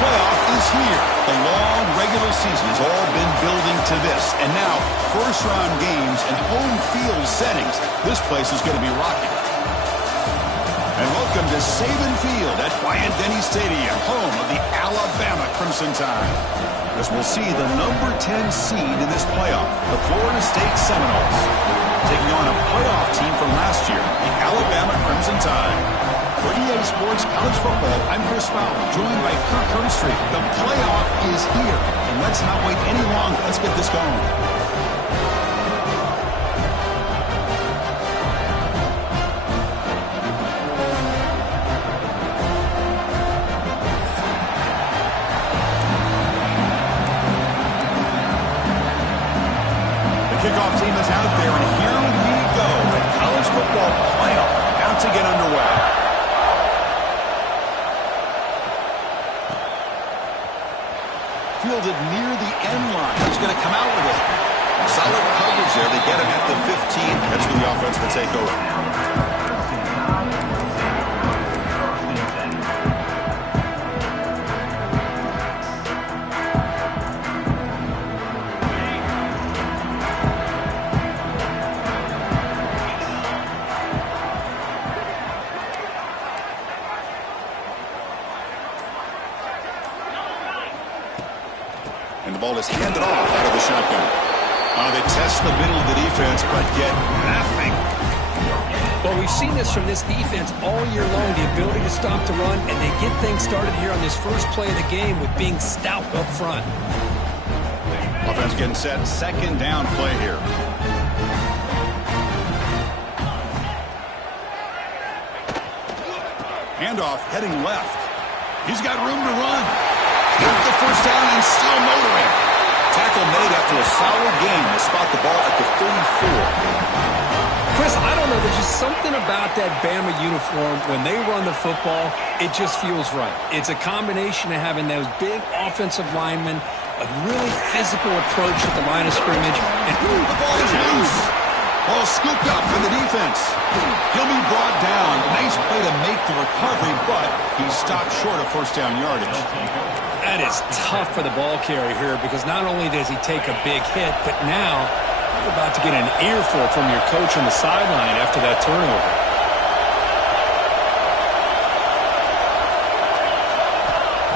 playoff is here. The long regular season has all been building to this. And now, first-round games and home field settings. This place is going to be rocking. And welcome to Saban Field at Bryant-Denny Stadium, home of the Alabama Crimson Tide. As we'll see the number 10 seed in this playoff, the Florida State Seminoles, taking on a playoff team from last year, the Alabama Crimson Tide. For EA Sports College Football, I'm Chris Fowler, joined by Kirk Herbstreit. The playoff is here, and let's not wait any longer. Let's get this going. Kickoff team is out there, and here we go. The college football playoff about to get underway. Fielded near the end line. He's going to come out with it. Solid coverage there. They get him at the 15. That's who the offense will take over. And the ball is handed off out of the shotgun. They test the middle of the defense, but get nothing. Well, we've seen this from this defense all year long, the ability to stop the run, and they get things started here on this first play of the game with being stout up front. Offense getting set. Second down play here. Handoff heading left. He's got room to run. Got the first down and still motoring. Tackle made after a solid game to spot the ball at the 34. Chris, I don't know. There's just something about that Bama uniform. When they run the football, it just feels right. It's a combination of having those big offensive linemen, a really physical approach at the line of scrimmage. And the ball is loose. Ball scooped up for the defense. He'll be brought down. Nice play to make the recovery, but he stopped short of first down yardage. That is tough for the ball carrier here because not only does he take a big hit, but now you're about to get an earful from your coach on the sideline after that turnover.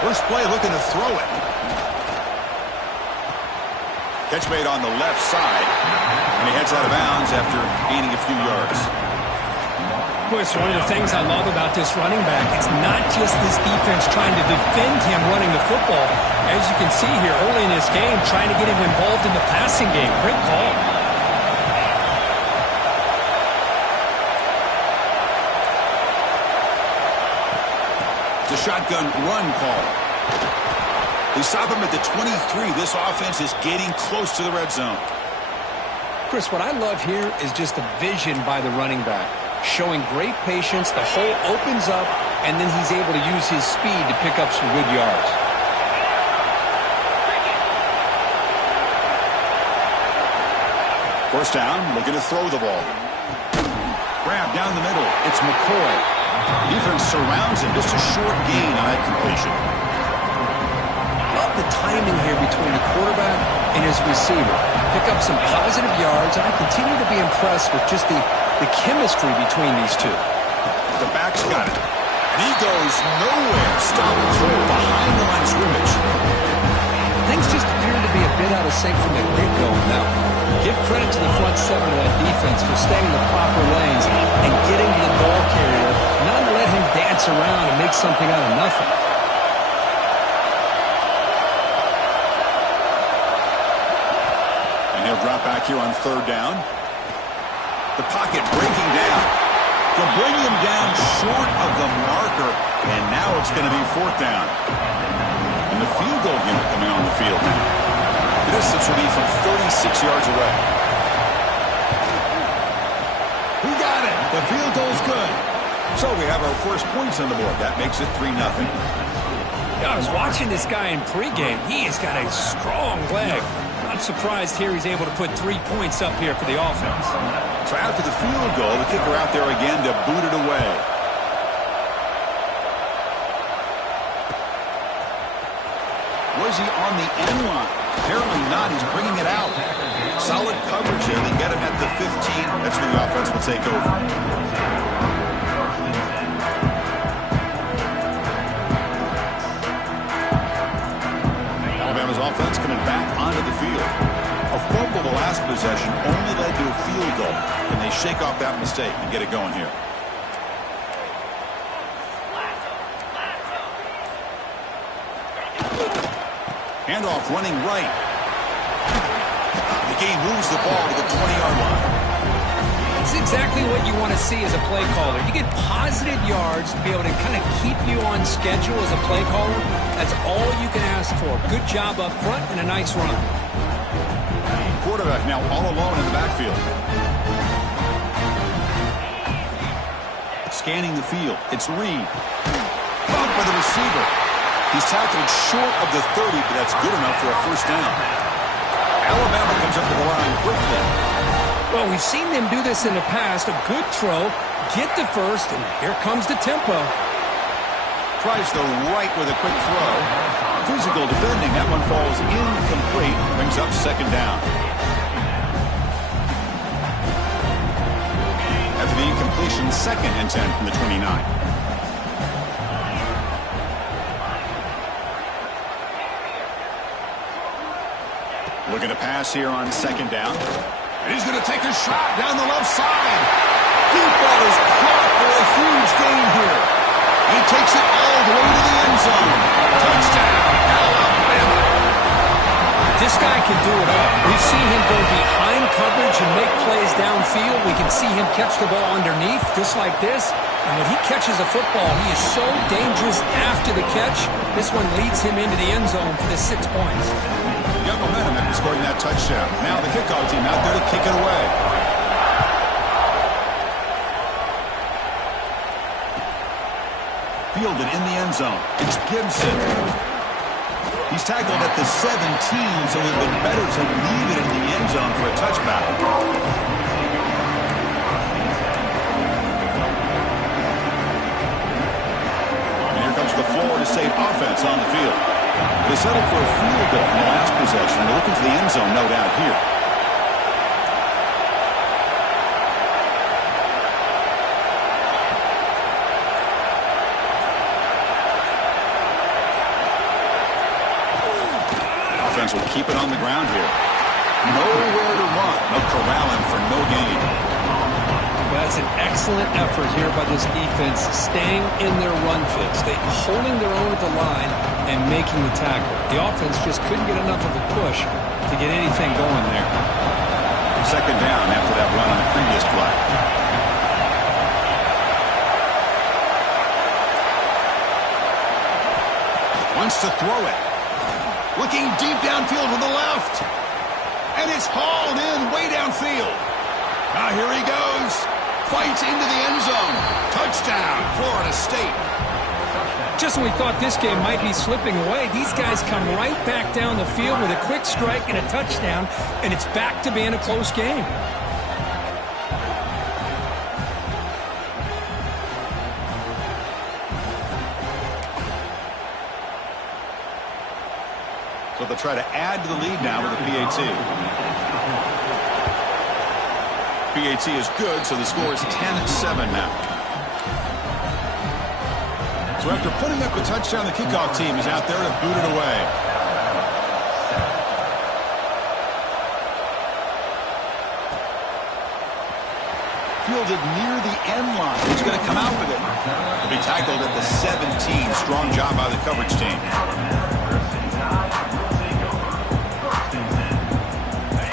First play looking to throw it. Catch made on the left side, and he heads out of bounds after gaining a few yards. Chris, one of the things I love about this running back, it's not just this defense trying to defend him running the football. As you can see here early in this game, trying to get him involved in the passing game. Great call. It's a shotgun run call. They stop him at the 23. This offense is getting close to the red zone. Chris, what I love here is just the vision by the running back. Showing great patience, the hole opens up, and then he's able to use his speed to pick up some good yards. First down, looking to throw the ball. Grab down the middle. It's McCoy. Defense surrounds him. Just a short gain on that completion. Love the timing here between the quarterback and his receiver. Pick up some positive yards, and I continue to be impressed with just the chemistry between these two. The back's got it. And he goes nowhere. Stop throw behind the line of scrimmage. Things just appear to be a bit out of sync from the get-go. Now, give credit to the front seven of that defense for staying in the proper lanes and getting to the ball carrier, not let him dance around and make something out of nothing. And he'll drop back here on third down. The pocket breaking down. They'll bring him down short of the marker, and now it's going to be fourth down. And the field goal unit coming on the field now. The distance will be from 36 yards away. He got it. The field goal's good. So we have our first points on the board. That makes it 3-0. Yeah, I was watching this guy in pregame. He has got a strong leg. Not surprised here he's able to put 3 points up here for the offense. So after the field goal, the kicker out there again to boot it away. is he on the end line? Apparently not. He's bringing it out. Solid coverage there. They get him at the 15. That's where the offense will take over. Alabama's offense coming back onto the field. A fumble the last possession only led to a field goal. Can they shake off that mistake and get it going here? Handoff running right. The game moves the ball to the 20-yard line. It's exactly what you want to see as a play caller. You get positive yards to be able to kind of keep you on schedule as a play caller. That's all you can ask for. Good job up front and a nice run. Quarterback now all alone in the backfield. Scanning the field. It's Reed. Bumped by the receiver. He's tackled short of the 30, but that's good enough for a first down. Alabama comes up to the line quickly. Well, we've seen them do this in the past. A good throw, get the first, and here comes the tempo. Tries the right with a quick throw. Physical defending. That one falls incomplete. Brings up second down. After the incompletion, 2nd and 10 from the 29. Looking to pass here on 2nd down. And he's going to take a shot down the left side. Deep ball is caught for a huge gain here. He takes it all the way to the end zone. Touchdown, Alabama. This guy can do it all. We've seen him go behind coverage and make plays downfield. We can see him catch the ball underneath just like this. And when he catches a football, he is so dangerous after the catch. This one leads him into the end zone for the 6 points. Got momentum after scoring that touchdown. Now the kickoff team out there to kick it away. Fielded in the end zone. It's Gibson. He's tackled at the 17, so it would have been better to leave it in the end zone for a touchback. And here comes the Florida State offense on the field. They settled for a field goal in the last possession. They're looking for the end zone, no doubt, here. Offense will keep it on the ground here. Nowhere to run. No corralling for no gain. Well, that's an excellent effort here by this defense, staying in their run fix. They holding their own at the line and making the tackle. The offense just couldn't get enough of a push to get anything going there. 2nd down after that run on the previous play. Wants to throw it. Looking deep downfield to the left. And it's hauled in way downfield. Now here he goes. Fights into the end zone. Touchdown, Florida State. Just when we thought this game might be slipping away, these guys come right back down the field with a quick strike and a touchdown, and it's back to being a close game. So they'll try to add to the lead now with a PAT. PAT is good, so the score is 10-7 now. So after putting up a touchdown, the kickoff team is out there to boot it away. Fielded near the end line. He's going to come out with it. He'll be tackled at the 17. Strong job by the coverage team.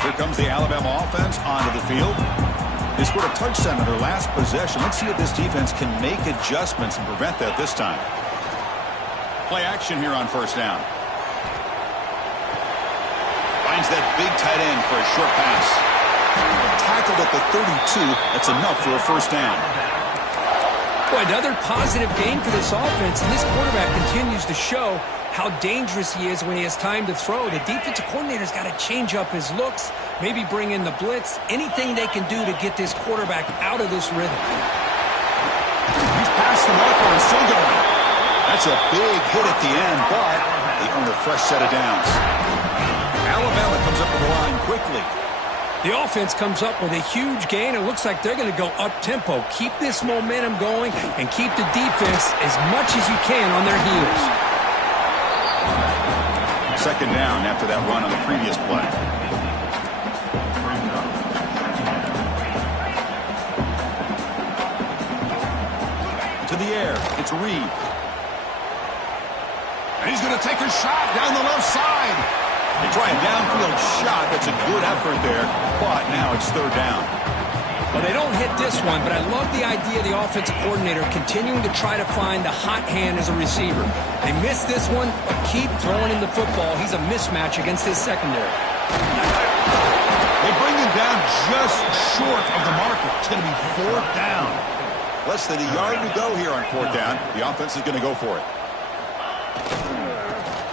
Here comes the Alabama offense onto the field. They scored a touchdown in their last possession. Let's see if this defense can make adjustments and prevent that this time. Play action here on 1st down. Finds that big tight end for a short pass. Tackled at the 32. That's enough for a 1st down. Boy, another positive game for this offense, and this quarterback continues to show how dangerous he is when he has time to throw. The defensive coordinator's got to change up his looks, maybe bring in the blitz, anything they can do to get this quarterback out of this rhythm. He's past the marker and still going. That's a big hit at the end, but They earn a fresh set of downs. Alabama comes up with the line quickly. The offense comes up with a huge gain. It looks like they're going to go up-tempo. Keep this momentum going and keep the defense as much as you can on their heels. Second down after that run on the previous play. To the air. It's Reed. And he's going to take a shot down the left side. They try a downfield shot. That's a good effort there. But now it's third down. Well, they don't hit this one, but I love the idea of the offensive coordinator continuing to try to find the hot hand as a receiver. They missed this one, but keep throwing him the football. He's a mismatch against his secondary. They bring him down just short of the marker. It's going to be fourth down. Less than a yard to go here on fourth down. The offense is going to go for it.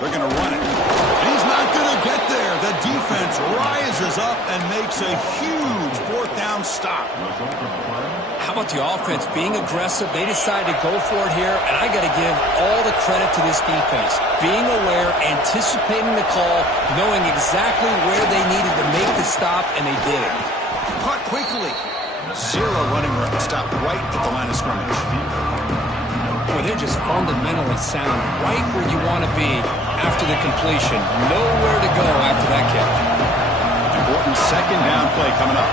They're going to run it. And he's not going to get there. The defense rises up and makes a huge fourth down stop. How about the offense being aggressive? They decided to go for it here, and I got to give all the credit to this defense. Being aware, anticipating the call, knowing exactly where they needed to make the stop, and they did it. Caught quickly. Zero running room. Stop right at the line of scrimmage. Boy, they're just fundamentally sound, right where you want to be after the completion. Nowhere to go after that catch. Important second down play coming up.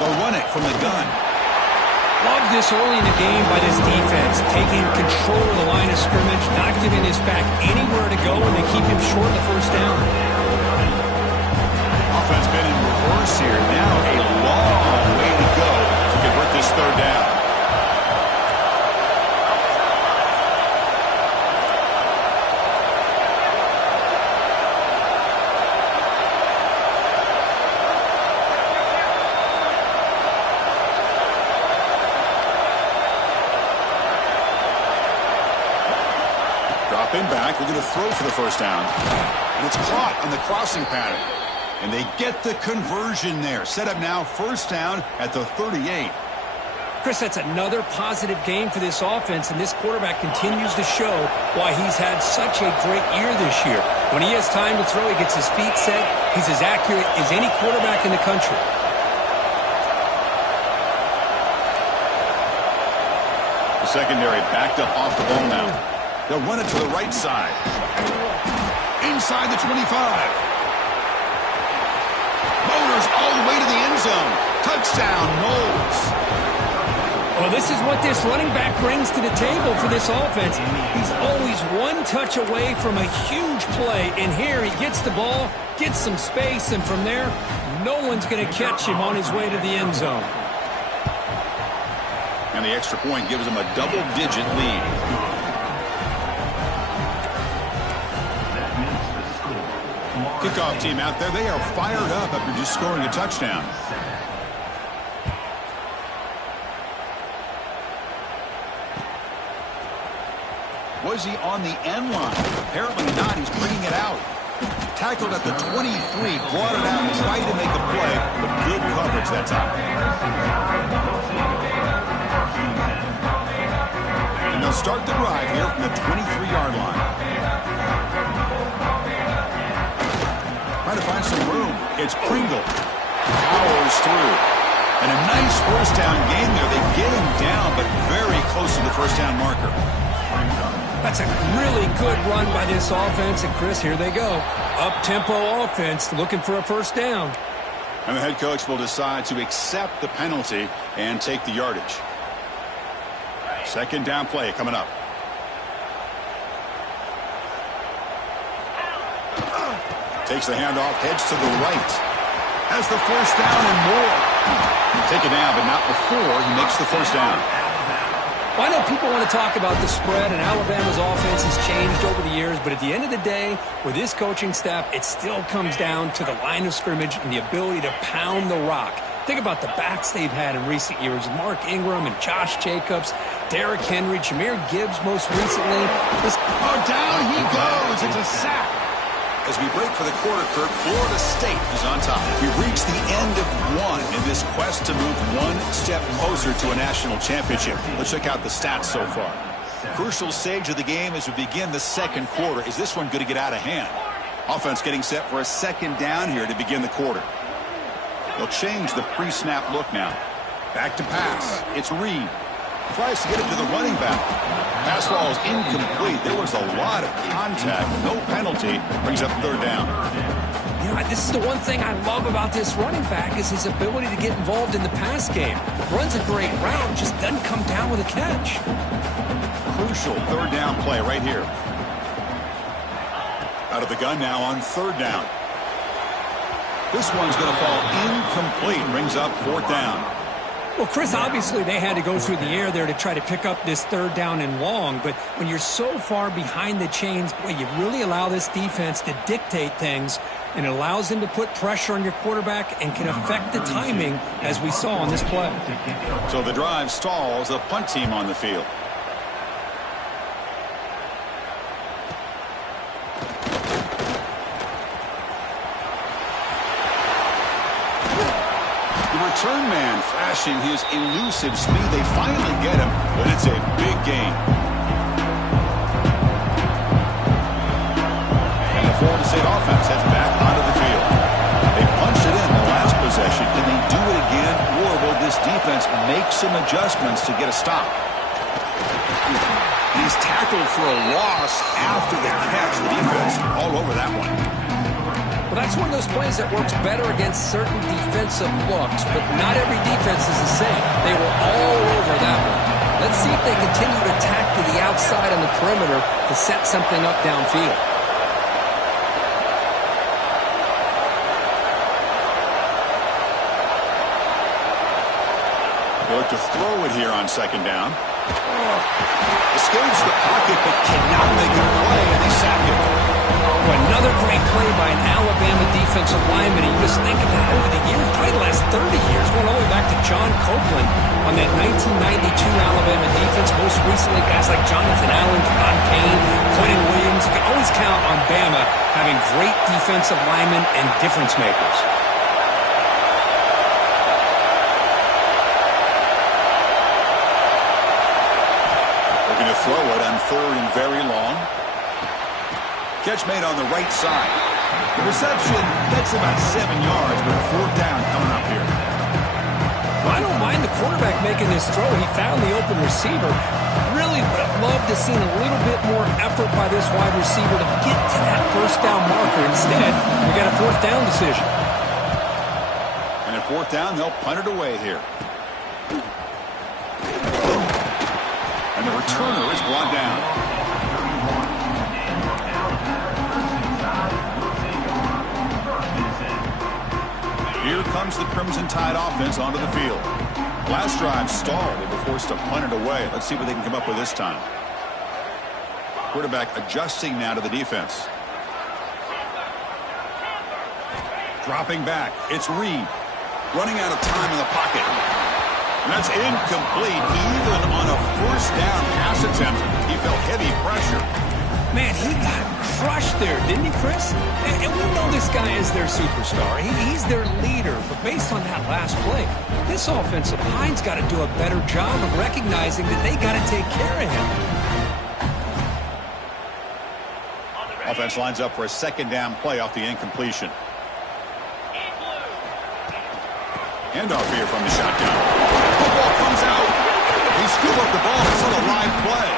They'll run it from the gun. Love this early in the game by this defense, taking control of the line of scrimmage, not giving this back anywhere to go, and they keep him short of the first down. Offense been in reverse here. Now a long way to go to convert this third down. Dropping back, we're going to throw for the first down. And it's caught on the crossing pattern. And they get the conversion there. Set up now, first down at the 38. Chris, that's another positive game for this offense, and this quarterback continues to show why he's had such a great year this year. When he has time to throw, he gets his feet set. He's as accurate as any quarterback in the country. The secondary backed up off the ball now. They'll run it to the right side. Inside the 25. Motors all the way to the end zone. Touchdown, Knowles. Well, this is what this running back brings to the table for this offense. He's always one touch away from a huge play. And here he gets the ball, gets some space, and from there, no one's going to catch him on his way to the end zone. And the extra point gives him a double-digit lead. Kickoff team out there, they are fired up after just scoring a touchdown. Was he on the end line? Apparently not. He's bringing it out. Tackled at the 23, brought it out, tried to make the play, but good coverage that time. And they'll start the drive here from the 23-yard line. Trying to find some room. It's Pringle. Powers through. And a nice first down game there. They get him down, but very close to the first down marker. That's a really good run by this offense. And, Chris, here they go. Up-tempo offense looking for a first down. And the head coach will decide to accept the penalty and take the yardage. Second down play coming up. Takes the handoff, heads to the right. Has the first down and more. Take it down, but not before he makes the first down. Well, I know people want to talk about the spread, and Alabama's offense has changed over the years, but at the end of the day, with this coaching staff, it still comes down to the line of scrimmage and the ability to pound the rock. Think about the backs they've had in recent years. Mark Ingram and Josh Jacobs, Derrick Henry, Jahmyr Gibbs most recently. Oh, down he goes. It's a sack. As we break for the quarter, Kurt, Florida State is on top. We've reached the end of one in this quest to move one step closer to a national championship. Let's check out the stats so far. Crucial stage of the game as we begin the second quarter. Is this one going to get out of hand? Offense getting set for a second down here to begin the quarter. They'll change the pre-snap look now. Back to pass. It's Reed. Tries to get it to the running back. Pass ball is incomplete. There was a lot of contact. No penalty. Brings up third down. You know, this is the one thing I love about this running back is his ability to get involved in the pass game. Runs a great route, just doesn't come down with a catch. Crucial third down play right here. Out of the gun now on third down. This one's going to fall incomplete. Brings up fourth down. Well, Chris, obviously they had to go through the air there to try to pick up this third down and long, but when you're so far behind the chains, boy, you really allow this defense to dictate things, and it allows them to put pressure on your quarterback and can affect the timing, as we saw on this play. So the drive stalls, a punt team on the field. Return man flashing his elusive speed. They finally get him, but it's a big gain. And the Florida State offense heads back onto the field. They punched it in the last possession. Can they do it again, or will this defense make some adjustments to get a stop? He's tackled for a loss after the catch. The defense all over that one. Well, that's one of those plays that works better against certain defensive looks, but not every defense is the same. They were all over that one. Let's see if they continue to attack to the outside on the perimeter to set something up downfield. They look to throw it here on second down. Escapes the pocket, but cannot make a play, and they sack it. Another great play by an Alabama defensive lineman. And you just think about over the years, probably the last 30 years, going all the way back to John Copeland on that 1992 Alabama defense. Most recently, guys like Jonathan Allen, John Payne, Quentin Williams. You can always count on Bama having great defensive linemen and difference makers. Looking to throw it on third and very long. Catch made on the right side. The reception, that's about 7 yards, but fourth down coming up here. Well, I don't mind the quarterback making this throw. He found the open receiver. Really would have loved to see a little bit more effort by this wide receiver to get to that first down marker. Instead, we got a fourth down decision. And at fourth down, they'll punt it away here. And the returner is brought down. Here comes the Crimson Tide offense onto the field. Last drive stalled. They were forced to punt it away. Let's see what they can come up with this time. Quarterback adjusting now to the defense. Dropping back. It's Reed. Running out of time in the pocket. And that's incomplete. Even on a first down pass attempt, he felt heavy pressure. Man, he got crushed there, didn't he, Chris? And we know this guy is their superstar. He's their leader. But based on that last play, this offensive line's got to do a better job of recognizing that they got to take care of him. Offense lines up for a second down play off the incompletion. Handoff here from the shotgun. Football comes out. He scooped up the ball. It's a live play.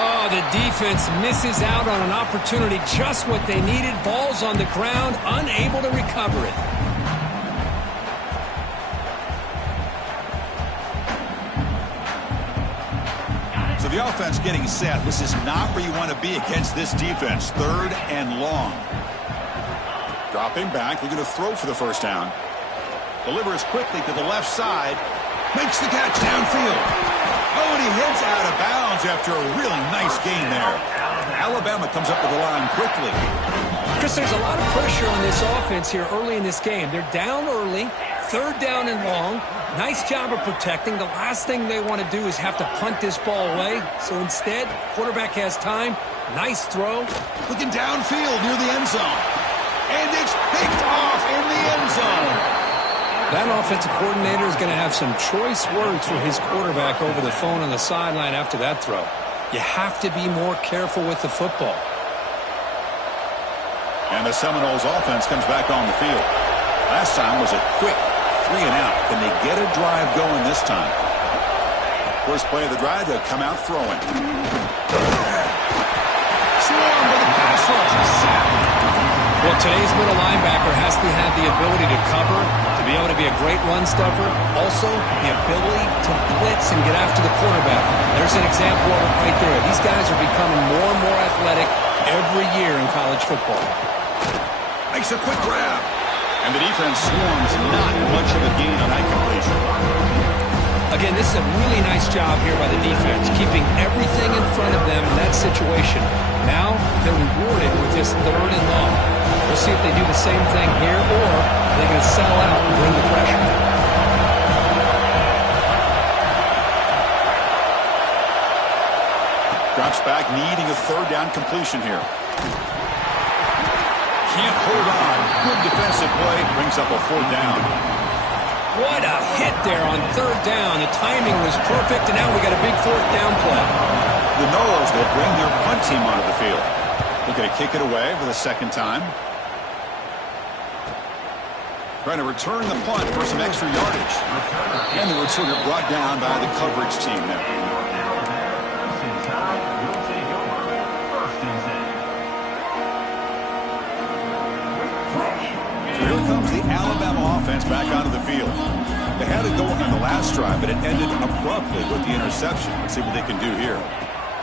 Oh, the defense misses out on an opportunity, just what they needed. Ball's on the ground, unable to recover it. So the offense getting set. This is not where you want to be against this defense. Third and long. Dropping back, looking to throw for the first down. Delivers quickly to the left side. Makes the catch downfield. Oh, and he heads out of bounds after a really nice gain there. Alabama comes up with the line quickly. Chris, there's a lot of pressure on this offense here early in this game. They're down early, 3rd down and long. Nice job of protecting. The last thing they want to do is have to punt this ball away. So instead, quarterback has time. Nice throw. Looking downfield near the end zone. And it's picked off in the end zone. That offensive coordinator is going to have some choice words for his quarterback over the phone on the sideline after that throw. You have to be more careful with the football. And the Seminoles offense comes back on the field. Last time was a quick 3 and out. Can they get a drive going this time? First play of the drive, they'll come out throwing. Swarm with the pass rush. Well, today's middle linebacker has to have the ability to cover, to be able to be a great run stuffer. Also, the ability to blitz and get after the quarterback. There's an example of it right there. These guys are becoming more and more athletic every year in college football. Makes a quick grab. And the defense swarms, not much of a gain on that completion. Again, this is a really nice job here by the defense, keeping everything in front of them in that situation. Now they're rewarded with this 3rd and long. We'll see if they do the same thing here, or they're going to sell out and bring the pressure. Drops back, needing a 3rd down completion here. Can't hold on. Good defensive play. Brings up a 4th down. What a hit there on 3rd down. The timing was perfect, and now we got a big 4th down play. The Noles will bring their punt team onto the field. Looking to kick it away for the 2nd time. Trying to return the punt for some extra yardage. And the returner brought down by the coverage team there. Here comes the Alabama offense back onto the field. They had it going on the last drive, but it ended abruptly with the interception. Let's see what they can do here.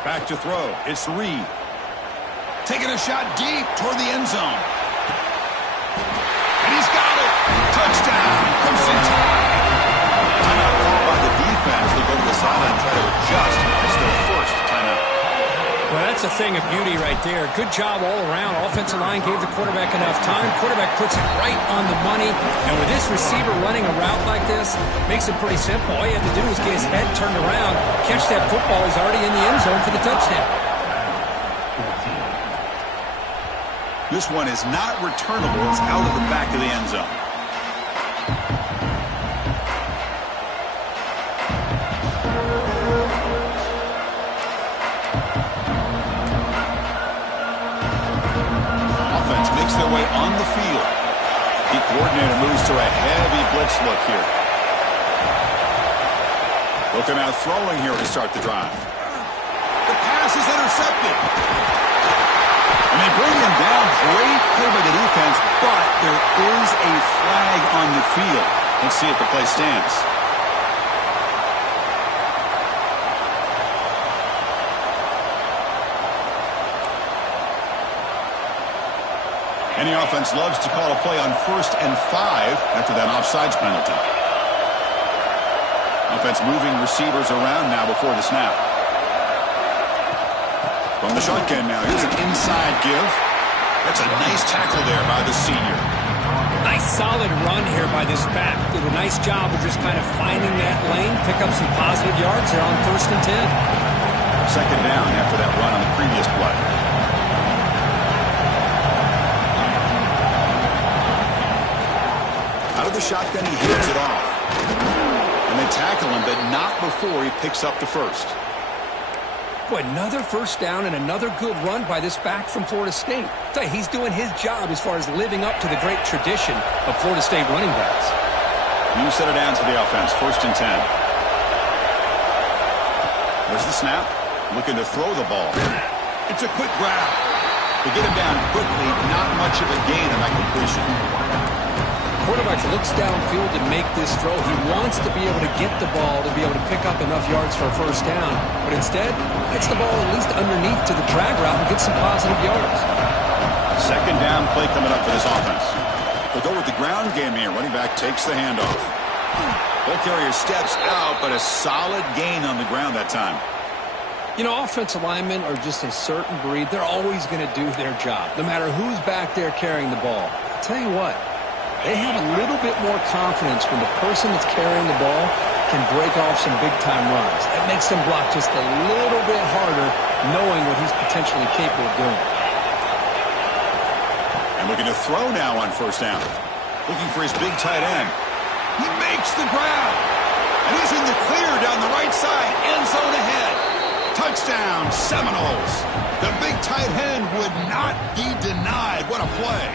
Back to throw. It's Reed. Taking a shot deep toward the end zone. And he's got it. Touchdown. Crimson Tide. Timeout called by the defense. They go to the sideline and try to adjust. It's their first timeout. Well, that's a thing of beauty right there. Good job all around. Offensive line gave the quarterback enough time. Quarterback puts it right on the money. And with this receiver running a route like this, makes it pretty simple. All you have to do is get his head turned around, catch that football. He's already in the end zone for the touchdown. This one is not returnable. It's out of the back of the end zone. Offense makes their way on the field. The coordinator moves to a heavy blitz look here. They'll come out throwing here to start the drive. The pass is intercepted. And they bring him down. Great play by the defense, but there is a flag on the field. Let's see if the play stands. Any offense loves to call a play on 1st and 5 after that offsides penalty. Offense moving receivers around now before the snap. From the shotgun now, here's an inside give. That's a nice tackle there by the senior. Nice solid run here by this back. Did a nice job of just kind of finding that lane, pick up some positive yards there on 1st and 10. 2nd down after that run on the previous play. Out of the shotgun, he hands it off. And they tackle him, but not before he picks up the 1st. Boy, another 1st down and another good run by this back from Florida State. I tell you, he's doing his job as far as living up to the great tradition of Florida State running backs. New set of downs for the offense, 1st and 10. There's the snap. Looking to throw the ball. It's a quick grab. To get him down quickly, not much of a gain on that completion. Quarterback looks downfield to make this throw. He wants to be able to get the ball to be able to pick up enough yards for a 1st down. But instead, gets the ball at least underneath to the drag route and gets some positive yards. 2nd down play coming up for this offense. They'll go with the ground game here. Running back takes the handoff. Ball carrier steps out, but a solid gain on the ground that time. You know, offensive linemen are just a certain breed. They're always going to do their job, no matter who's back there carrying the ball. I'll tell you what, They have a little bit more confidence when the person that's carrying the ball can break off some big-time runs. That makes them block just a little bit harder, knowing what he's potentially capable of doing. And looking to throw now on first down. Looking for his big tight end. He makes the grab. And he's in the clear down the right side. End zone ahead. Touchdown, Seminoles. The big tight end would not be denied. What a play.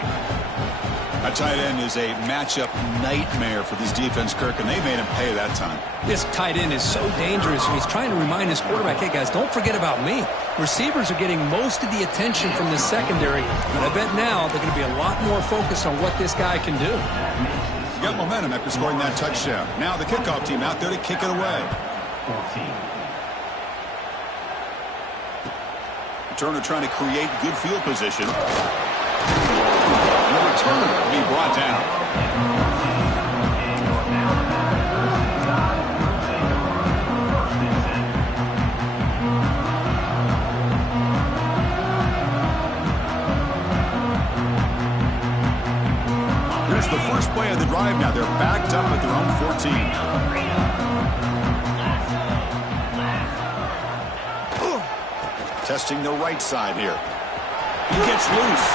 A tight end is a matchup nightmare for this defense, Kirk, and they made him pay that time. This tight end is so dangerous, and he's trying to remind his quarterback, hey, guys, don't forget about me. Receivers are getting most of the attention from the secondary, but I bet now they're going to be a lot more focused on what this guy can do. You got momentum after scoring that touchdown. Now the kickoff team out there to kick it away. Turner trying to create good field position. And the returner will be brought down. Here's the first play of the drive now. They're backed up at their own 14. Testing the right side here. He gets loose.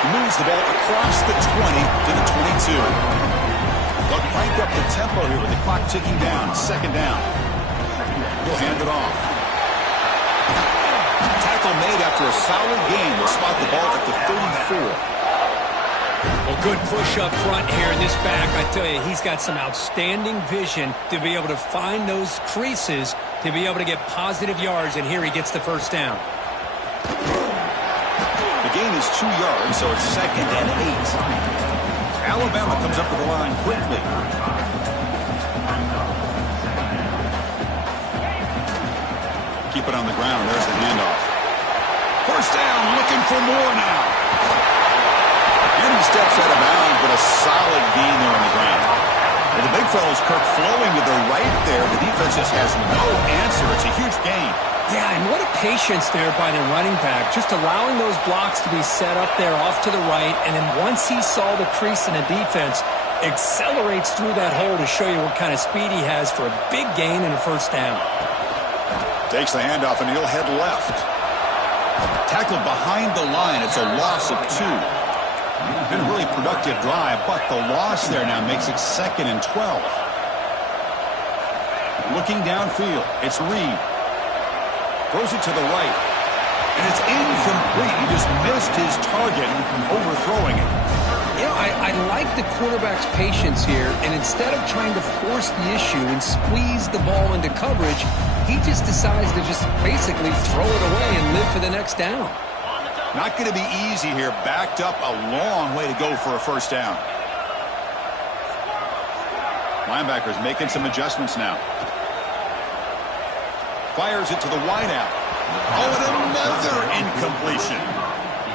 He moves the ball across the 20 to the 22. They'll crank up the tempo here with the clock ticking down. Second down. He'll hand it off. Tackle made after a solid gain. They'll spot the ball at the 34. Well, good push up front here in this back. I tell you, he's got some outstanding vision to be able to find those creases, to be able to get positive yards, and here he gets the first down. The gain is 2 yards, so it's 2nd and 8. Alabama comes up to the line quickly. Keep it on the ground. There's the handoff. First down, looking for more now. And he steps out of bounds, but a solid gain there on the ground. Well, the big fellow's Kirk flowing to the right there. The defense just has no answer. It's a huge gain. Yeah, and what a patience there by the running back, just allowing those blocks to be set up there off to the right, and then once he saw the crease in the defense, accelerates through that hole to show you what kind of speed he has for a big gain and a first down. Takes the handoff, and he'll head left. Tackled behind the line. It's a loss of 2. Been a really productive drive, but the loss there now makes it 2nd and 12. Looking downfield, it's Reed. Throws it to the right, and it's incomplete. He just missed his target, overthrowing it. You know, I like the quarterback's patience here, and instead of trying to force the issue and squeeze the ball into coverage, he just decides to just basically throw it away and live for the next down. Not going to be easy here. Backed up a long way to go for a first down. Linebackers making some adjustments now. Fires it to the wideout. Oh, and another incompletion.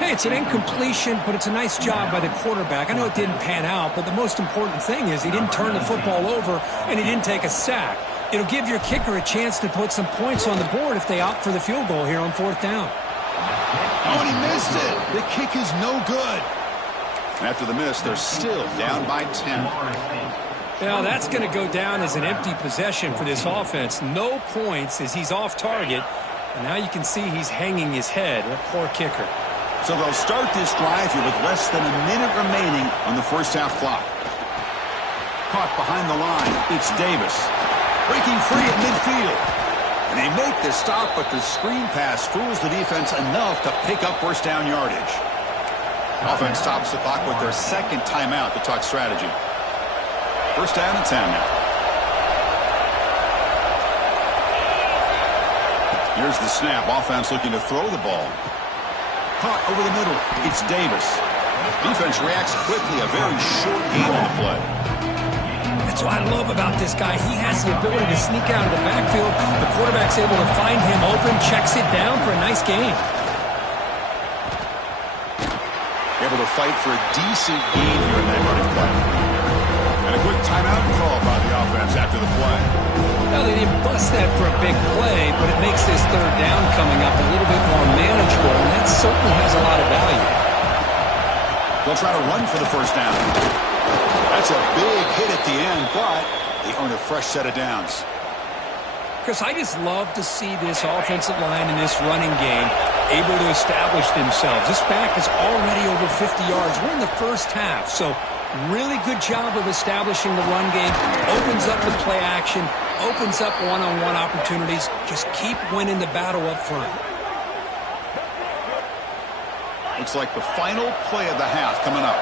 Hey, it's an incompletion, but it's a nice job by the quarterback. I know it didn't pan out, but the most important thing is he didn't turn the football over and he didn't take a sack. It'll give your kicker a chance to put some points on the board if they opt for the field goal here on 4th down. Oh, and he missed it. The kick is no good. After the miss, they're still down by 10. Now, that's going to go down as an empty possession for this offense. No points as he's off target. And now you can see he's hanging his head. What poor kicker. So they'll start this drive here with less than a minute remaining on the first half clock. Caught behind the line. It's Davis. Breaking free at midfield. And they make the stop, but the screen pass fools the defense enough to pick up first down yardage. Offense stops the clock with their 2nd timeout to talk strategy. First down and 10 now. Here's the snap. Offense looking to throw the ball. Caught over the middle. It's Davis. Defense reacts quickly. A very short game on the play. That's what I love about this guy. He has the ability to sneak out of the backfield. The quarterback's able to find him open, checks it down for a nice gain. Able to fight for a decent gain here in that running play. And a quick timeout call by the offense after the play. Well, they didn't bust that for a big play, but it makes this 3rd down coming up a little bit more manageable, and that certainly has a lot of value. They'll try to run for the first down. That's a big hit at the end, but they earn a fresh set of downs. Chris, I just love to see this offensive line and this running game able to establish themselves. This back is already over 50 yards. We're in the first half, so really good job of establishing the run game. Opens up the play action, opens up one-on-one opportunities. Just keep winning the battle up front. Looks like the final play of the half coming up.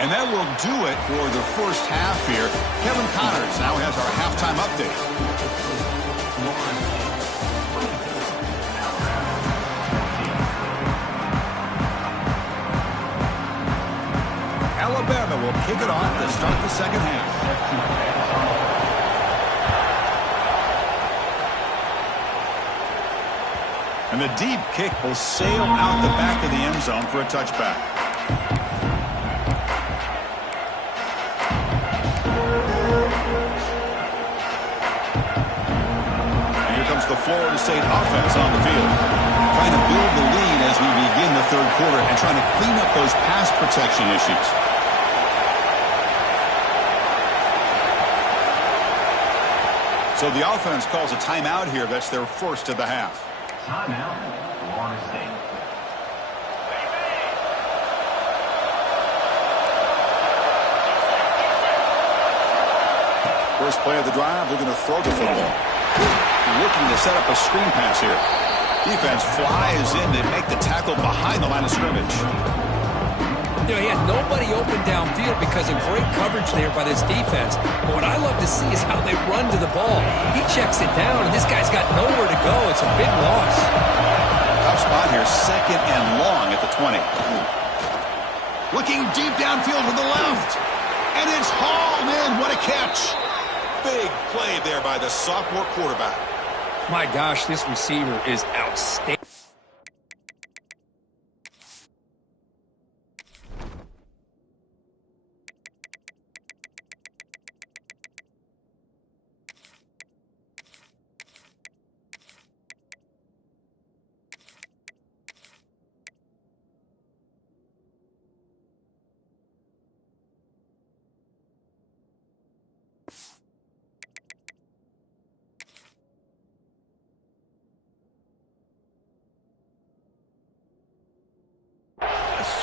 And that will do it for the first half here. Kevin Connors now has our halftime update. Alabama will kick it off to start the second half. And the deep kick will sail out the back of the end zone for a touchback. And here comes the Florida State offense on the field. Trying to build the lead as we begin the third quarter and trying to clean up those pass protection issues. So the offense calls a timeout here. That's their first of the half. Timeout, Florida State. First play of the drive, they're going to throw the football. Looking to set up a screen pass here. Defense flies in to make the tackle behind the line of scrimmage. You know, he had nobody open downfield because of great coverage there by this defense. But what I love to see is how they run to the ball. He checks it down, and this guy's got nowhere to go. It's a big loss. Tough spot here, second and long at the 20. Looking deep downfield to the left. And it's hauled in. What a catch. Big play there by the sophomore quarterback. My gosh, this receiver is outstanding.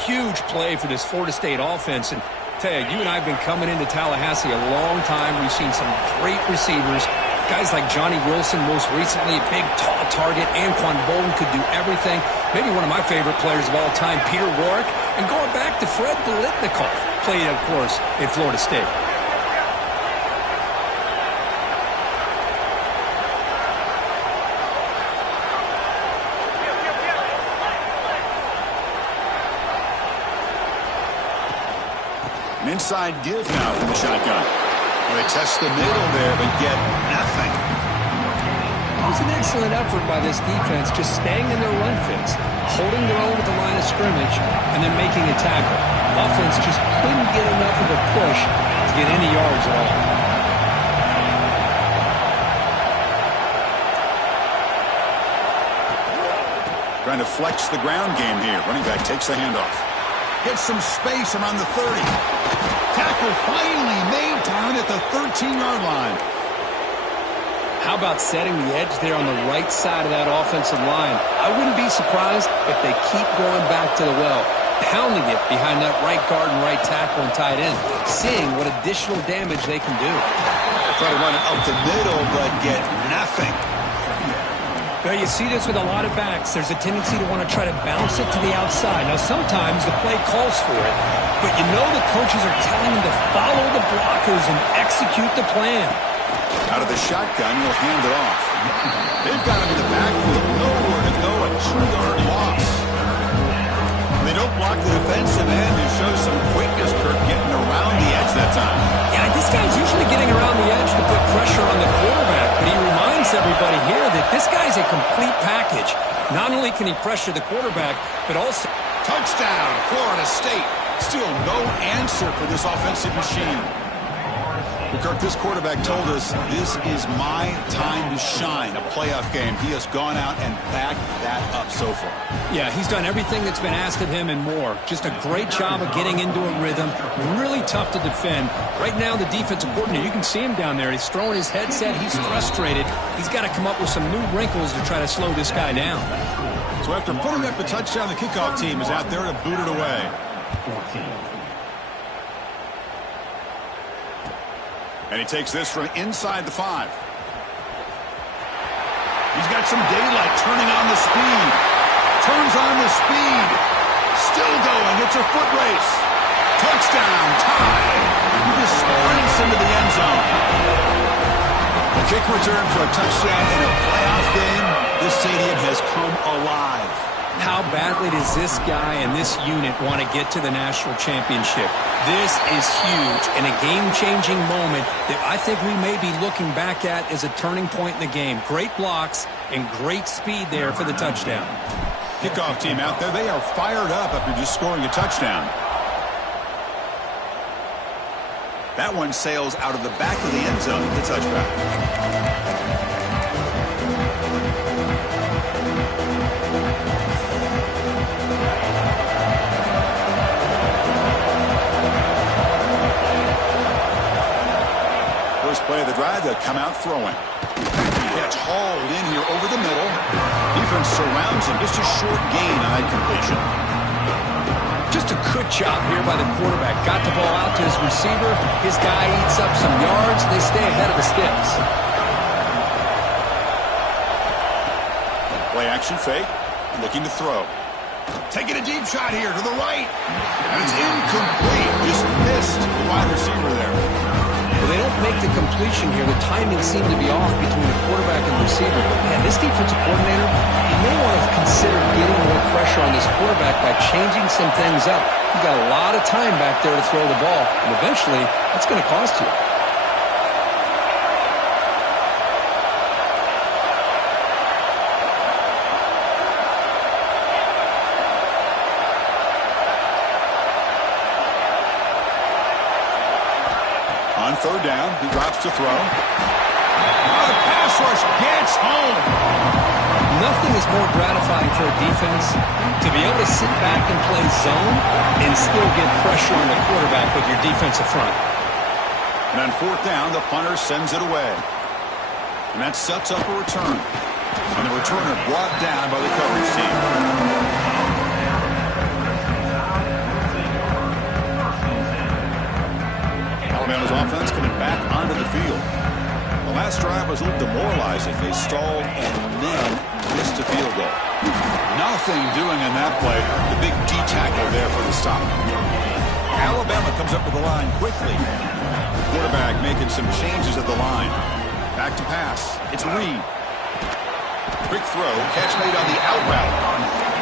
Huge play for this Florida State offense. And tell you, you and I have been coming into Tallahassee a long time. We've seen some great receivers. Guys like Johnny Wilson, most recently, a big, tall target. Anquan Bolden could do everything. Maybe one of my favorite players of all time, Peter Warrick. And going back to Fred Biletnikoff, played, of course, at Florida State. Inside give now from the shotgun. Well, they test the middle there, but get nothing. It was an excellent effort by this defense, just staying in their run fits, holding their own at the line of scrimmage, and then making a tackle. Offense just couldn't get enough of a push to get any yards at all. Trying to flex the ground game here. Running back takes the handoff. Gets some space around the 30. Tackle finally made down at the 13-yard line. How about setting the edge there on the right side of that offensive line? I wouldn't be surprised if they keep going back to the well, pounding it behind that right guard and right tackle and tight end, seeing what additional damage they can do. Try to run it up the middle, but get nothing. Well, you see this with a lot of backs. There's a tendency to want to try to bounce it to the outside. Now, sometimes the play calls for it, but you know the coaches are telling them to follow the blockers and execute the plan. Out of the shotgun, he'll hand it off. They've got him in the backfield. Nowhere to go, a 2-yard loss. They don't block the defensive end and show some quickness, Kirk, getting around the edge that time. Yeah, this guy's usually getting around the edge to put pressure on the quarterback, but he reminds everybody here that this guy's a complete package. Not only can he pressure the quarterback, but also... Touchdown, Florida State. Still no answer for this offensive machine. Well, Kirk, this quarterback told us this is my time to shine, a playoff game. He has gone out and backed that up so far. Yeah, he's done everything that's been asked of him and more. Just a great job of getting into a rhythm. Really tough to defend. Right now, the defensive coordinator, you can see him down there. He's throwing his headset. He's frustrated. He's got to come up with some new wrinkles to try to slow this guy down. So after putting up the touchdown, the kickoff team is out there to boot it away. 14. And he takes this from inside the 5. He's got some daylight, turning on the speed. Turns on the speed. Still going. It's a foot race. Touchdown, tie. He just sprints into the end zone. A kick return for a touchdown in a playoff game. This stadium has come alive. How badly does this guy and this unit want to get to the national championship? This is huge and a game-changing moment that I think we may be looking back at as a turning point in the game. Great blocks and great speed there for the touchdown. Kickoff team out there, they are fired up after just scoring a touchdown. That one sails out of the back of the end zone, the touchback. First play of the drive, they'll come out throwing. Catch hauled in here over the middle. Defense surrounds him. Just a short gain on that completion. Just a good job here by the quarterback. Got the ball out to his receiver. His guy eats up some yards. They stay ahead of the sticks. Play action fake. Looking to throw. Taking a deep shot here to the right. And it's incomplete. Just missed the wide receiver there. Well, they don't make the completion here. The timing seemed to be off between the quarterback and the receiver. But, man, this defensive coordinator, he may want to consider getting more pressure on this quarterback by changing some things up. You got a lot of time back there to throw the ball, and eventually that's going to cost you. On third down, he drops to throw. Oh, the pass rush gets home. Nothing is more gratifying for a defense to be able to sit back and play zone and still get pressure on the quarterback with your defensive front. And on fourth down, the punter sends it away. And that sets up a return. And the returner brought down by the coverage team. Alabama's offense coming back onto the field. The last drive was a little demoralizing. They stalled and then missed a field goal. Nothing doing in that play. The big D tackle there for the stop. Alabama comes up with the line quickly. Quarterback making some changes at the line. Back to pass. It's Reed. Quick throw. Catch made on the out route.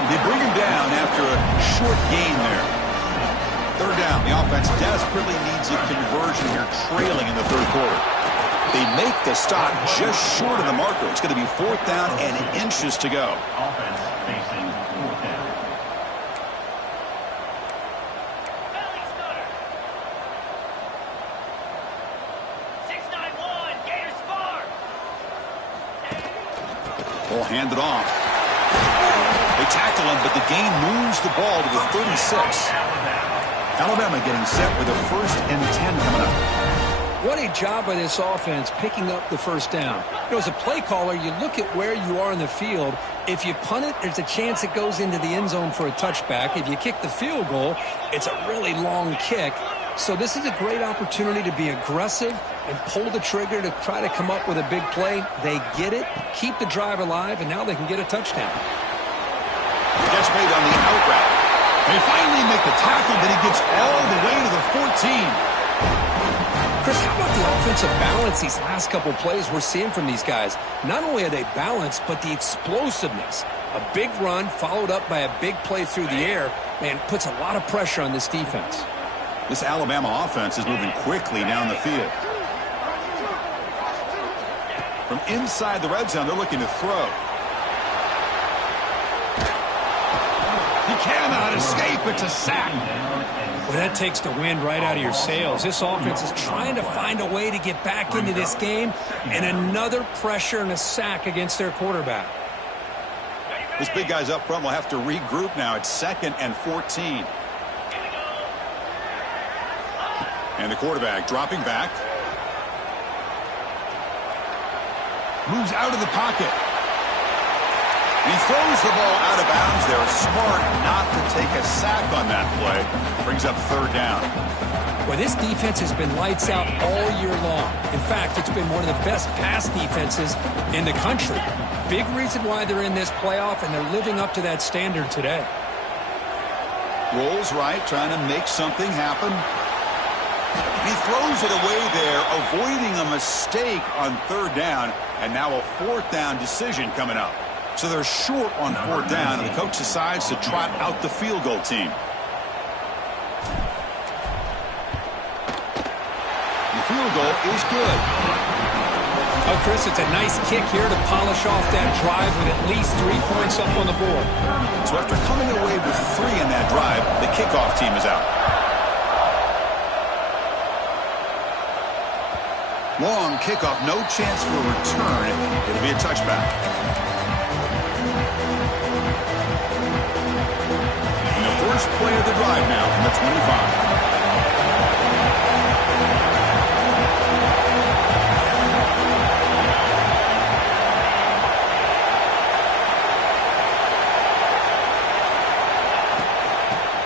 They bring him down after a short gain there. Third down. The offense desperately needs a conversion here, trailing in the third quarter. They make the stop just short of the marker. It's going to be fourth down and inches to go. Offense facing fourth down. Ball handed off. They tackle him, but the gain moves the ball to the 36. Alabama getting set with a 1st and 10 coming up. What a job by this offense picking up the first down. You know, as a play caller, you look at where you are in the field. If you punt it, there's a chance it goes into the end zone for a touchback. If you kick the field goal, it's a really long kick. So this is a great opportunity to be aggressive and pull the trigger to try to come up with a big play. They get it, keep the drive alive, and now they can get a touchdown. Catch made on the out route. They finally make the tackle, but he gets all the way to the 14. Chris, how about the offensive balance these last couple plays we're seeing from these guys? Not only are they balanced, but the explosiveness. A big run followed up by a big play through the air, man, puts a lot of pressure on this defense. This Alabama offense is moving quickly down the field. From inside the red zone, they're looking to throw. He cannot escape. It's a sack. Well, that takes the wind right out of your sails. This offense is trying to find a way to get back into this game, and another pressure and a sack against their quarterback. This big guy's up front will have to regroup now. It's 2nd and 14. And the quarterback dropping back. Moves out of the pocket. He throws the ball out of bounds. They're smart not to take a sack on that play. Brings up 3rd down. Well, this defense has been lights out all year long. In fact, it's been one of the best pass defenses in the country. Big reason why they're in this playoff, and they're living up to that standard today. Rolls right, trying to make something happen. He throws it away there, avoiding a mistake on 3rd down, and now a 4th down decision coming up. So they're short on 4th down, and the coach decides to trot out the field goal team. The field goal is good. Oh, Chris, it's a nice kick here to polish off that drive with at least 3 points up on the board. So after coming away with 3 in that drive, the kickoff team is out. Long kickoff, no chance for a return. It'll be a touchback. And the first play of the drive now from the 25.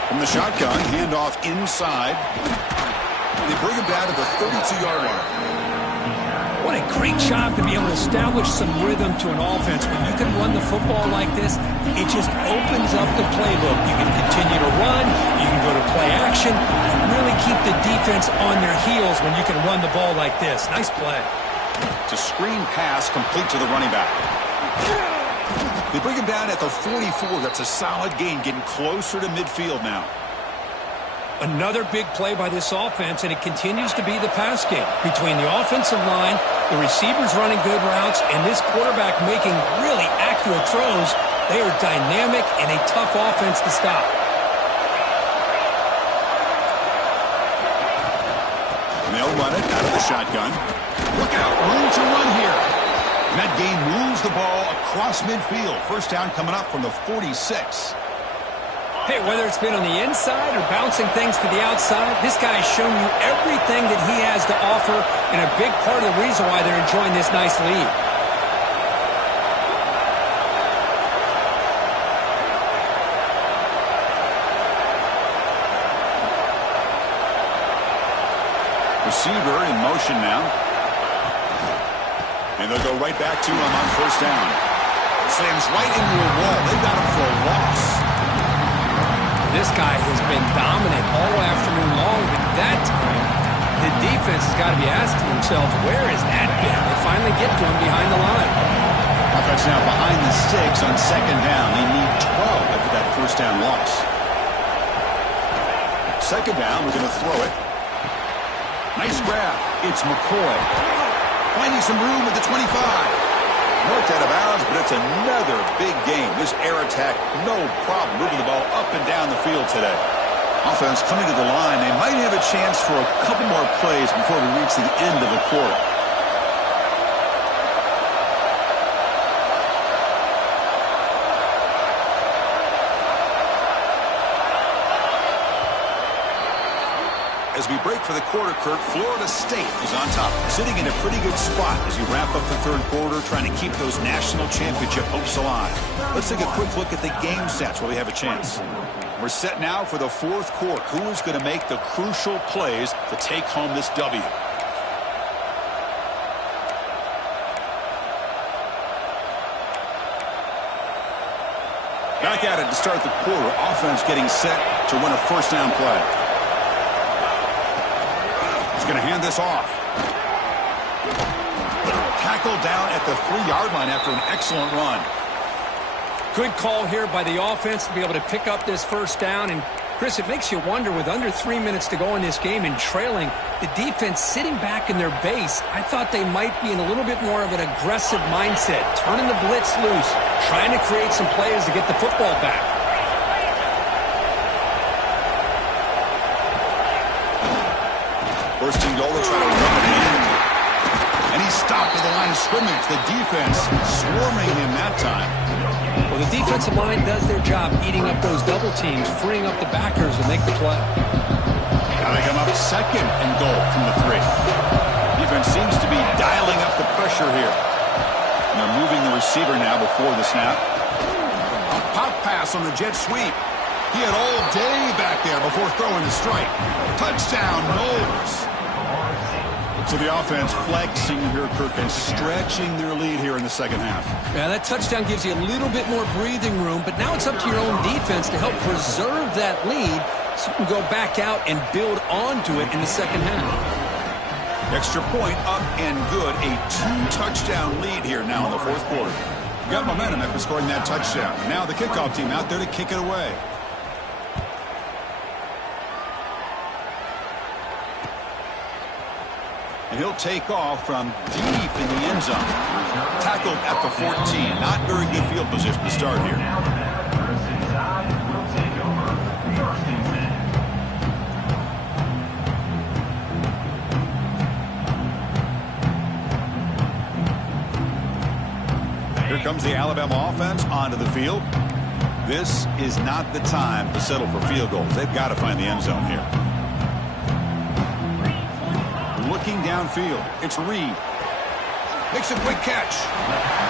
From the shotgun, handoff inside. They bring him down to the 32-yard line. What a great job to be able to establish some rhythm to an offense. When you can run the football like this, it just opens up the playbook. You can continue to run, you can go to play action, and really keep the defense on their heels when you can run the ball like this. Nice play. It's a screen pass complete to the running back. They bring him down at the 44. That's a solid gain, getting closer to midfield now. Another big play by this offense, and it continues to be the pass game. Between the offensive line, the receivers running good routes, and this quarterback making really accurate throws, they are dynamic and a tough offense to stop. And they'll run it out of the shotgun. Look out, room to run here. And that gain moves the ball across midfield. First down coming up from the 46. Hey, whether it's been on the inside or bouncing things to the outside, this guy has shown you everything that he has to offer, and a big part of the reason why they're enjoying this nice lead. Receiver in motion now. And they'll go right back to him on 1st down. Slams right into a wall. They've got him for a loss. This guy has been dominant all afternoon long, but that time, the defense has got to be asking themselves, where is that been? They finally get to him behind the line. Offense now behind the sticks on 2nd down. They need 12 after that 1st down loss. 2nd down, we're going to throw it. Nice grab. It's McCoy. Finding some room at the 25. Marked out of bounds, but it's another big game. This air attack, no problem moving the ball up and down the field today. Offense coming to the line. They might have a chance for a couple more plays before we reach the end of the quarter. As we break for the quarter, Kurt, Florida State is on top, sitting in a pretty good spot as you wrap up the 3rd quarter, trying to keep those national championship hopes alive. Let's take a quick look at the game stats where we have a chance. We're set now for the 4th quarter. Who is going to make the crucial plays to take home this W? Back at it to start the quarter. Offense getting set to win a 1st down play. He's going to hand this off. Tackled down at the 3-yard line after an excellent run. Good call here by the offense to be able to pick up this 1st down. And, Chris, it makes you wonder, with under 3 minutes to go in this game and trailing, the defense sitting back in their base, I thought they might be in a little bit more of an aggressive mindset, turning the blitz loose, trying to create some plays to get the football back. First and goal to try to run it in. And he's stopped at the line of scrimmage. The defense swarming him that time. Well, the defensive line does their job eating up those double teams, freeing up the backers to make the play. Now they come up second and goal from the 3. Defense seems to be dialing up the pressure here. And they're moving the receiver now before the snap. A pop pass on the jet sweep. He had all day back there before throwing the strike. Touchdown, Knowles. So the offense flexing here, Kirk, and stretching their lead here in the second half. Yeah, that touchdown gives you a little bit more breathing room, but now it's up to your own defense to help preserve that lead so you can go back out and build onto it in the second half. Extra point up and good. A 2-touchdown lead here now in the fourth quarter. Got momentum after scoring that touchdown. Now the kickoff team out there to kick it away. And he'll take off from deep in the end zone. Tackled at the 14. Not very good field position to start here. Here comes the Alabama offense onto the field. This is not the time to settle for field goals. They've got to find the end zone here. Looking downfield, it's Reed. Makes a quick catch.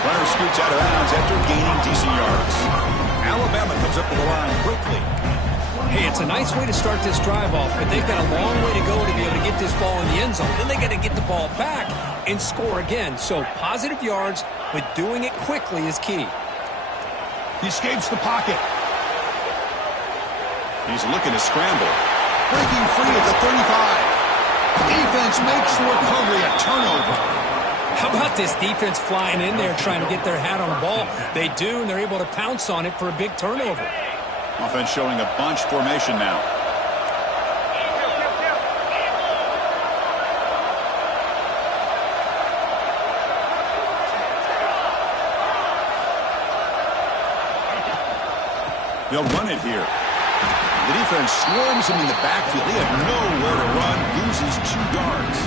Runner scoots out of bounds after gaining decent yards. Alabama comes up to the line quickly. Hey, it's a nice way to start this drive off, but they've got a long way to go to be able to get this ball in the end zone. Then they got to get the ball back and score again. So positive yards, but doing it quickly is key. He escapes the pocket. He's looking to scramble. Breaking free at the 35. Defense makes the recovery a turnover. How about this defense flying in there trying to get their hat on the ball? They do, and they're able to pounce on it for a big turnover. Offense showing a bunch formation now. They'll run it here. The defense swarms him in the backfield. He had nowhere to run, loses 2 yards.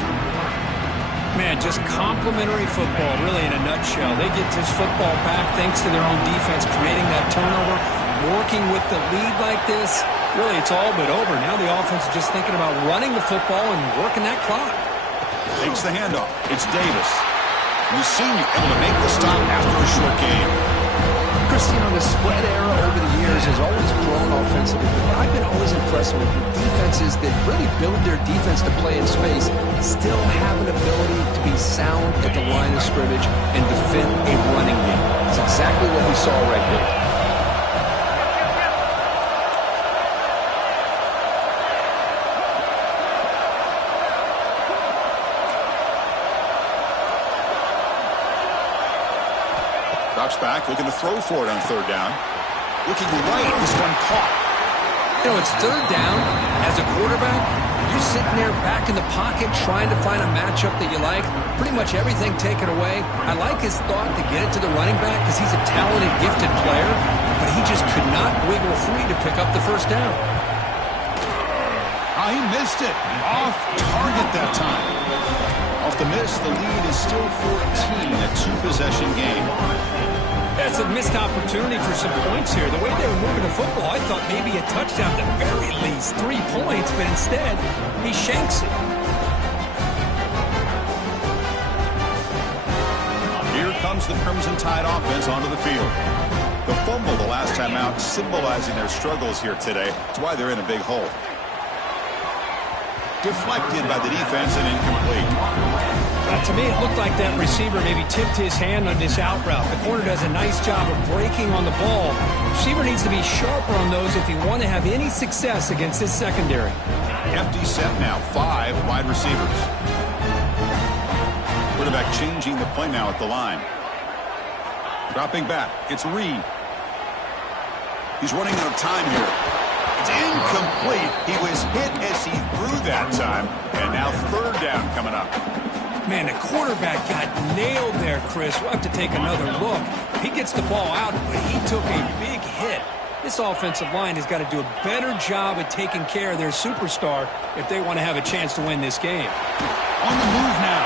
Man, just complimentary football, really, in a nutshell. They get this football back thanks to their own defense, creating that turnover, working with the lead like this. Really, it's all but over. Now the offense is just thinking about running the football and working that clock. Takes the handoff. It's Davis. The senior able to make the stop after a short game. Cristiano, the spread era over the years has always grown offensively, but I've been always impressed with defenses that really build their defense to play in space, still have an ability to be sound at the line of scrimmage and defend a running game. That's exactly what we saw right there. Drops back, looking to throw for it on third down. Looking right, this one caught. You know, it's third down. As a quarterback, you're sitting there back in the pocket trying to find a matchup that you like. Pretty much everything taken away. I like his thought to get it to the running back because he's a talented, gifted player, but he just could not wiggle free to pick up the first down. Oh, he missed it. Off target that time. Off the miss, the lead is still 14, a 2-possession game. That's a missed opportunity for some points here. The way they were moving the football, I thought maybe a touchdown at the very least, 3 points, but instead, he shanks it. Here comes the Crimson Tide offense onto the field. The fumble the last time out, symbolizing their struggles here today. That's why they're in a big hole. Deflected by the defense and incomplete. To me, it looked like that receiver maybe tipped his hand on this out route. The corner does a nice job of breaking on the ball. The receiver needs to be sharper on those if you want to have any success against this secondary. Empty set now, 5 wide receivers. Quarterback changing the play now at the line. Dropping back, it's Reed. He's running out of time here. It's incomplete. He was hit as he threw that time. And now third down coming up. Man, the quarterback got nailed there, Chris. We'll have to take another look. He gets the ball out, but he took a big hit. This offensive line has got to do a better job at taking care of their superstar if they want to have a chance to win this game. On the move now.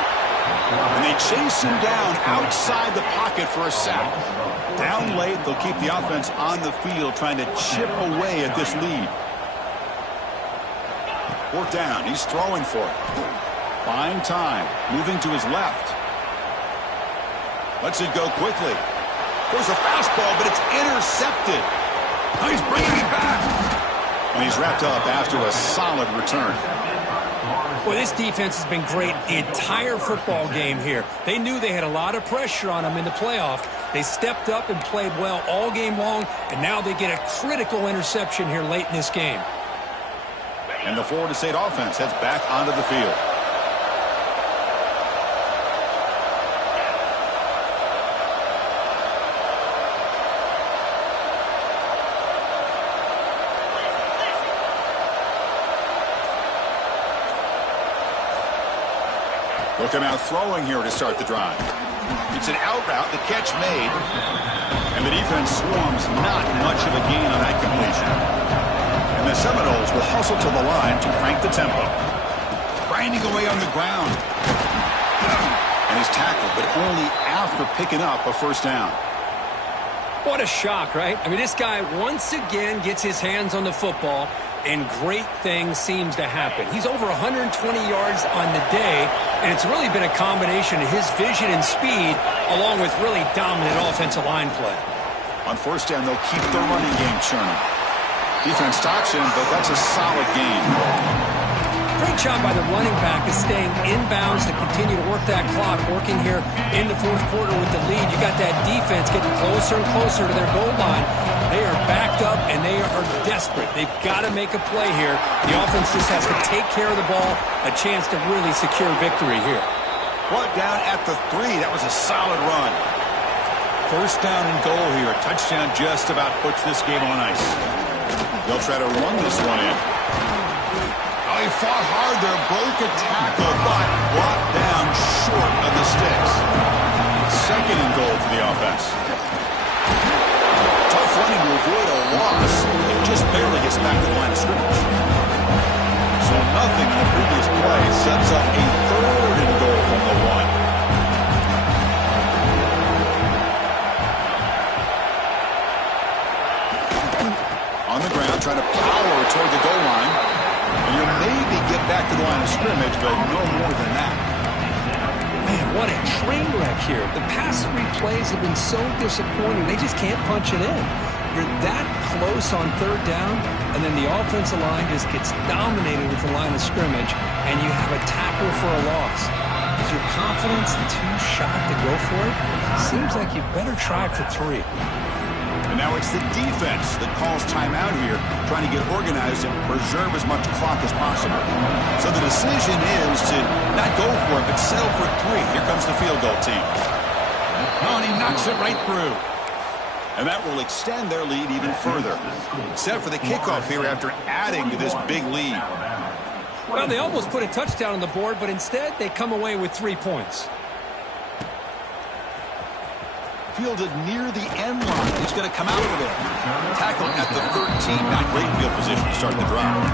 And they chase him down outside the pocket for a sack. Down late, they'll keep the offense on the field trying to chip away at this lead. 4th down. He's throwing for it. Buying time. Moving to his left. Lets it go quickly. There's a fastball, but it's intercepted. Oh, he's bringing it back. And he's wrapped up after a solid return. Well, this defense has been great the entire football game here. They knew they had a lot of pressure on them in the playoff. They stepped up and played well all game long, and now they get a critical interception here late in this game. And the Florida State offense heads back onto the field. Look him out throwing here to start the drive. It's an out route, the catch made. And the defense swarms not much of a gain on that completion. And the Seminoles will hustle to the line to crank the tempo. Grinding away on the ground. And he's tackled, but only after picking up a 1st down. What a shock, right? I mean, this guy once again gets his hands on the football, and great things seems to happen. He's over 120 yards on the day, and it's really been a combination of his vision and speed along with really dominant offensive line play. On 1st down, they'll keep the running game churning. Defense stops him, but that's a solid gain. Great job by the running back is staying inbounds to continue to work that clock, working here in the 4th quarter with the lead. You got that defense getting closer and closer to their goal line. They are backed up, and they are desperate. They've got to make a play here. The offense just has to take care of the ball, a chance to really secure victory here. Brought down at the 3. That was a solid run. 1st down and goal here. A touchdown just about puts this game on ice. They'll try to run this one in. Oh, he fought hard there, broke a tackle, but brought down short of the sticks. 2nd and goal for the offense. Tough running to avoid a loss. It just barely gets back to the line of scrimmage. So nothing in the previous play sets up a 3rd and goal from the 1. On the ground, trying to power toward the goal line. And you'll maybe get back to the line of scrimmage, but no more than that. Man, what a train wreck here. The past 3 plays have been so disappointing. They just can't punch it in. You're that close on 3rd down, and then the offensive line just gets dominated with the line of scrimmage, and you have a tackle for a loss. Is your confidence too shot to go for it? Seems like you better try for 3. And now it's the defense that calls timeout here, trying to get organized and preserve as much clock as possible. So the decision is to not go for it, but settle for 3. Here comes the field goal team. Oh, and he knocks it right through. And that will extend their lead even further. Set for the kickoff here after adding to this big lead. Well, they almost put a touchdown on the board, but instead they come away with 3 points. Fielded near the end line. He's going to come out with it. Tackled at the 13. Not great field position to start the drive.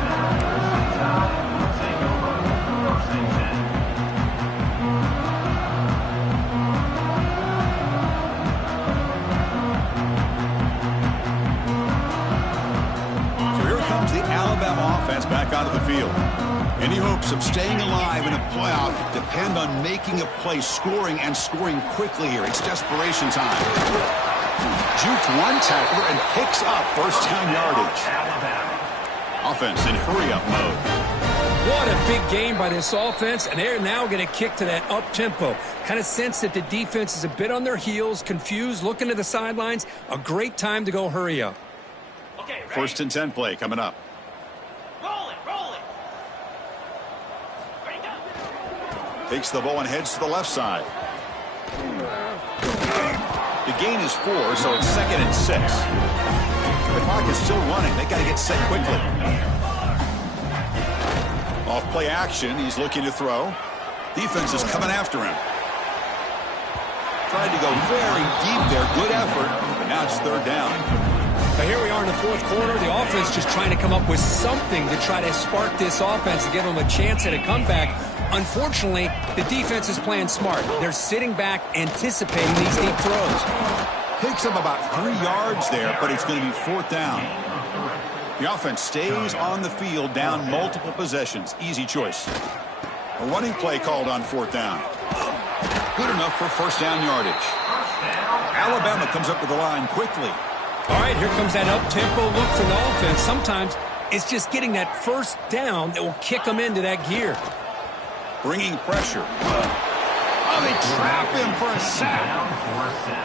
So here comes the Alabama offense back onto the field. Any hopes of staying alive in a playoff depend on making a play, scoring, and scoring quickly here. It's desperation time. Juked one tackler and picks up 1st down yardage. Offense in hurry-up mode. What a big game by this offense, and they're now going to kick to that up-tempo. Kind of sense that the defense is a bit on their heels, confused, looking to the sidelines. A great time to go hurry up. 1st and 10 play coming up. Takes the ball and heads to the left side. The gain is 4, so it's 2nd and 6. The clock is still running. They got to get set quickly. Off play action. He's looking to throw. Defense is coming after him. Tried to go very deep there. Good effort. Now it's 3rd down. But here we are in the fourth quarter. The offense just trying to come up with something to try to spark this offense to give them a chance at a comeback. Unfortunately, the defense is playing smart. They're sitting back, anticipating these deep throws. Picks up about 3 yards there, but it's going to be fourth down. The offense stays on the field, down multiple possessions. Easy choice. A running play called on fourth down. Good enough for first down yardage. Alabama comes up to the line quickly. All right, here comes that up-tempo look from the offense. Sometimes it's just getting that first down that will kick them into that gear. Bringing pressure. Oh, they trap him for a sack.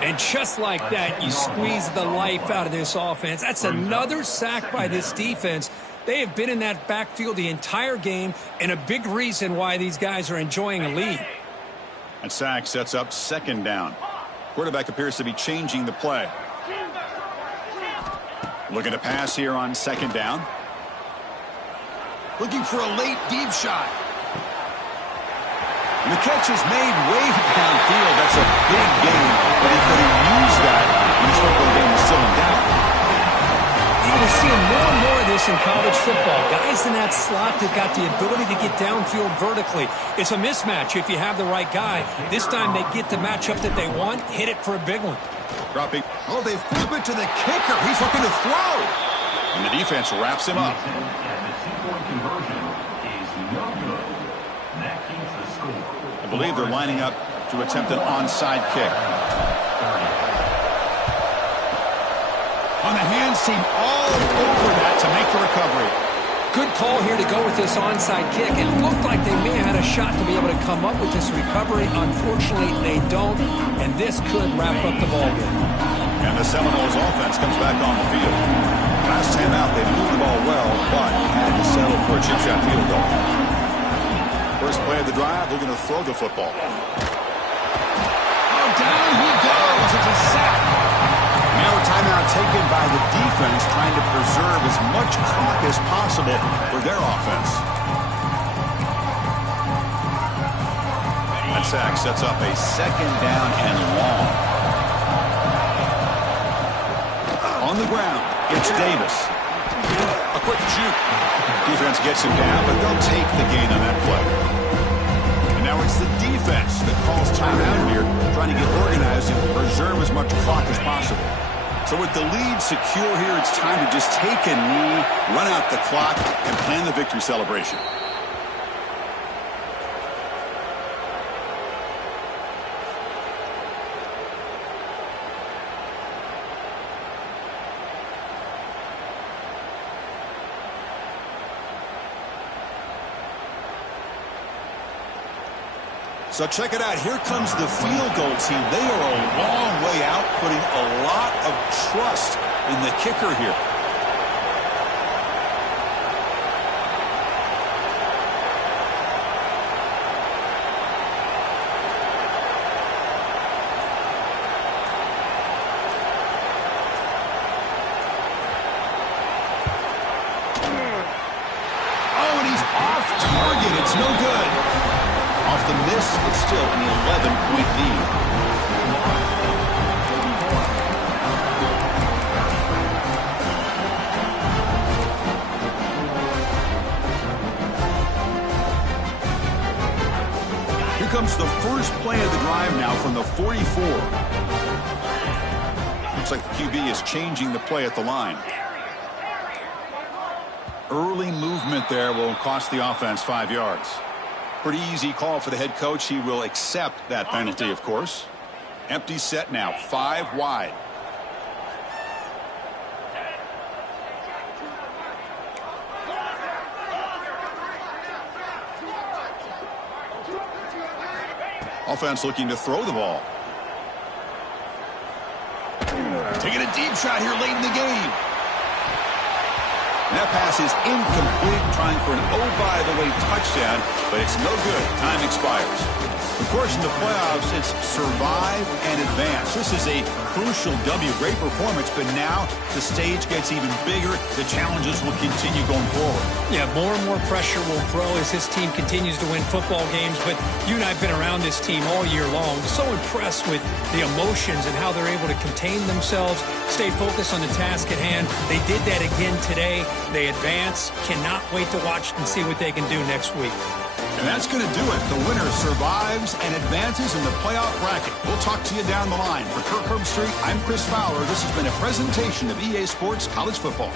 And just like that, you squeeze the life out of this offense. That's another sack by this defense. They have been in that backfield the entire game, and a big reason why these guys are enjoying a lead. And sack sets up second down. Quarterback appears to be changing the play. Looking to pass here on second down. Looking for a late deep shot. And the catch is made way downfield. That's a big gain, but he could have used that when his football game was still in doubt. We're seeing more and more of this in college football. Guys in that slot that got the ability to get downfield vertically. It's a mismatch if you have the right guy. This time they get the matchup that they want, hit it for a big one. Dropping. Oh, they flip it to the kicker. He's looking to throw. And the defense wraps him up. And the two-point conversion is no good. That keeps the score. I believe they're lining up to attempt an onside kick. On the hands team all over that to make the recovery. Good call here to go with this onside kick. It looked like they may have had a shot to be able to come up with this recovery. Unfortunately, they don't, and this could wrap up the ball game. And the Seminoles offense comes back on the field. Last time out, they moved the ball well, but had to settle for a chip shot field goal. First play of the drive, they're going to throw the football. Oh, down he goes. It's a sack. Now a timeout taken by the defense, trying to preserve as much clock as possible for their offense. That sack sets up a second down and long. On the ground, it's Davis. A quick juke. Defense gets him down, but they'll take the gain on that play. And now it's the defense that calls timeout here, trying to get organized and preserve as much clock as possible. So with the lead secure here, it's time to just take a knee, run out the clock, and plan the victory celebration. So check it out. Here comes the field goal team. They are a long way out, putting a lot of trust in the kicker here. Oh, and he's off target. It's no good. Off the miss, it's still an 11-point lead. Here comes the first play of the drive now from the 44. Looks like the QB is changing the play at the line. Early movement there will cost the offense 5 yards. Pretty easy call for the head coach. He will accept that penalty, of course. Empty set now, 5 wide. Offense looking to throw the ball. Taking a deep shot here late in the game. And that pass is incomplete, trying for an oh-by-the-way touchdown, but it's no good. Time expires. Of course, in the playoffs, it's survive and advance. This is a crucial W. Great performance, but now the stage gets even bigger. The challenges will continue going forward. Yeah, more and more pressure will grow as this team continues to win football games, but you and I have been around this team all year long. So impressed with the emotions and how they're able to contain themselves, stay focused on the task at hand. They did that again today. They advance. Cannot wait to watch and see what they can do next week. And that's going to do it. The winner survives and advances in the playoff bracket. We'll talk to you down the line. For Kirk Herbstreit, I'm Chris Fowler. This has been a presentation of EA Sports College Football.